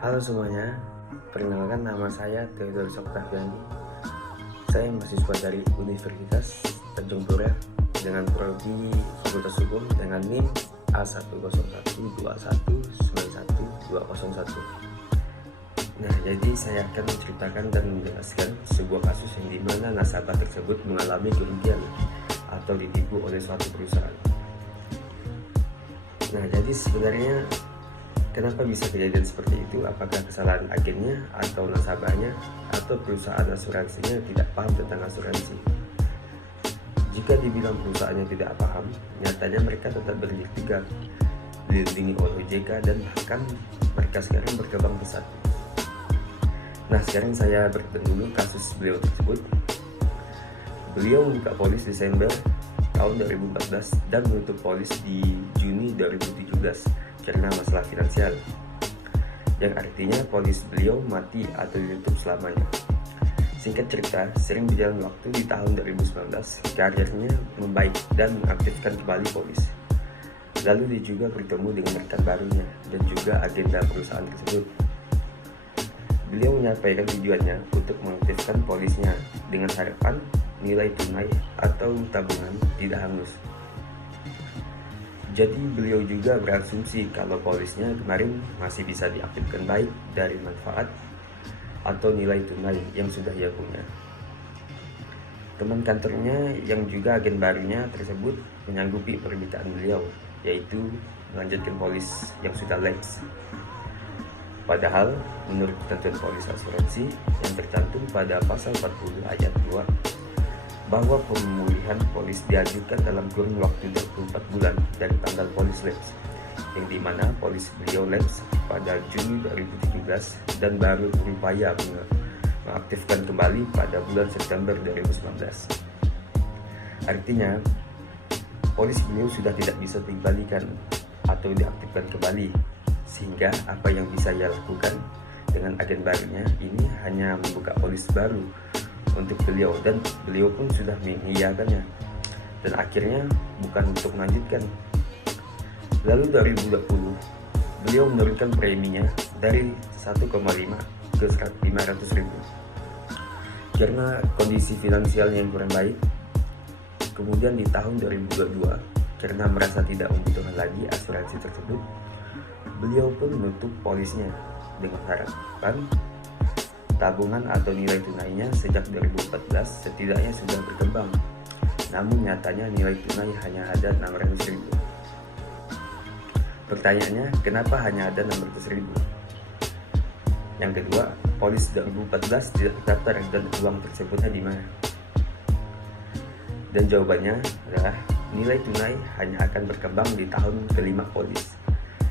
Halo semuanya, perkenalkan nama saya Theodorus Octaviani. Saya mahasiswa dari Universitas Tanjung Pura dengan prodi Fakultas Hukum dengan NIM A10121919201. Nah, jadi saya akan menceritakan dan menjelaskan sebuah kasus yang dimana nasabah tersebut mengalami kerugian atau ditipu oleh suatu perusahaan. Nah, jadi sebenarnya kenapa bisa kejadian seperti itu? Apakah kesalahan agennya atau nasabahnya atau perusahaan asuransinya tidak paham tentang asuransi? Jika dibilang perusahaannya tidak paham, nyatanya mereka tetap bertiga, dilindungi oleh OJK dan bahkan mereka sekarang berkembang pesat. Nah, sekarang saya beritahu dulu kasus beliau tersebut. Beliau membuka polis Desember tahun 2014 dan menutup polis di Juni 2017 karena masalah finansial, yang artinya polis beliau mati atau ditutup selamanya. Singkat cerita, sering berjalan waktu di tahun 2019, karirnya membaik dan mengaktifkan kembali polis. Lalu dia juga bertemu dengan rekan barunya dan juga agenda perusahaan tersebut. Beliau menyampaikan tujuannya untuk mengaktifkan polisnya dengan harapan nilai tunai atau tabungan tidak hangus. Jadi beliau juga berasumsi kalau polisnya kemarin masih bisa diaktifkan baik dari manfaat atau nilai tunai yang sudah ia punya. Teman kantornya yang juga agen barunya tersebut menyanggupi permintaan beliau, yaitu melanjutkan polis yang sudah lapse. Padahal menurut ketentuan polis asuransi yang tercantum pada pasal 40 ayat 2 bahwa pemulihan polis diajukan dalam kurun waktu 24 bulan dari tanggal polis lapse, yang dimana polis beliau lapse pada Juni 2017 dan baru berupaya mengaktifkan kembali pada bulan September 2019. Artinya, polis beliau sudah tidak bisa dikembalikan atau diaktifkan kembali, sehingga apa yang bisa ia lakukan dengan agen barunya ini hanya membuka polis baru untuk beliau, dan beliau pun sudah mengiyakannya, dan akhirnya bukan untuk melanjutkan. Lalu 2020 beliau menurunkan preminya dari 1,5 ke 500.000 karena kondisi finansial yang kurang baik. Kemudian di tahun 2022 karena merasa tidak membutuhkan lagi asuransi tersebut, beliau pun menutup polisnya dengan harapan tabungan atau nilai tunainya sejak 2014 setidaknya sudah berkembang. Namun nyatanya nilai tunai hanya ada 600.000. Pertanyaannya, kenapa hanya ada 600.000? Yang kedua, polis 2014 tidak terdaftar dan uang tersebutnya di mana? Dan jawabannya adalah nilai tunai hanya akan berkembang di tahun kelima polis.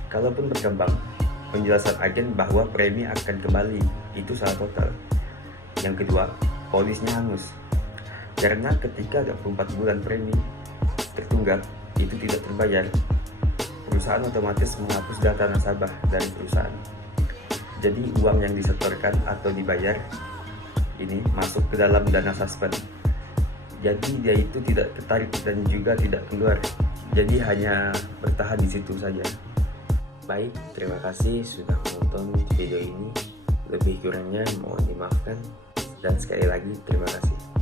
Kalaupun berkembang, penjelasan agen bahwa premi akan kembali itu salah total. Yang kedua, polisnya hangus karena ketika 24 bulan premi tertunggak itu tidak terbayar, perusahaan otomatis menghapus data nasabah dari perusahaan. Jadi uang yang disetorkan atau dibayar ini masuk ke dalam dana suspend. Jadi dia itu tidak ketarik dan juga tidak keluar. Jadi hanya bertahan di situ saja. Baik, terima kasih sudah menonton video ini. Lebih kurangnya mohon dimaafkan. Dan sekali lagi terima kasih.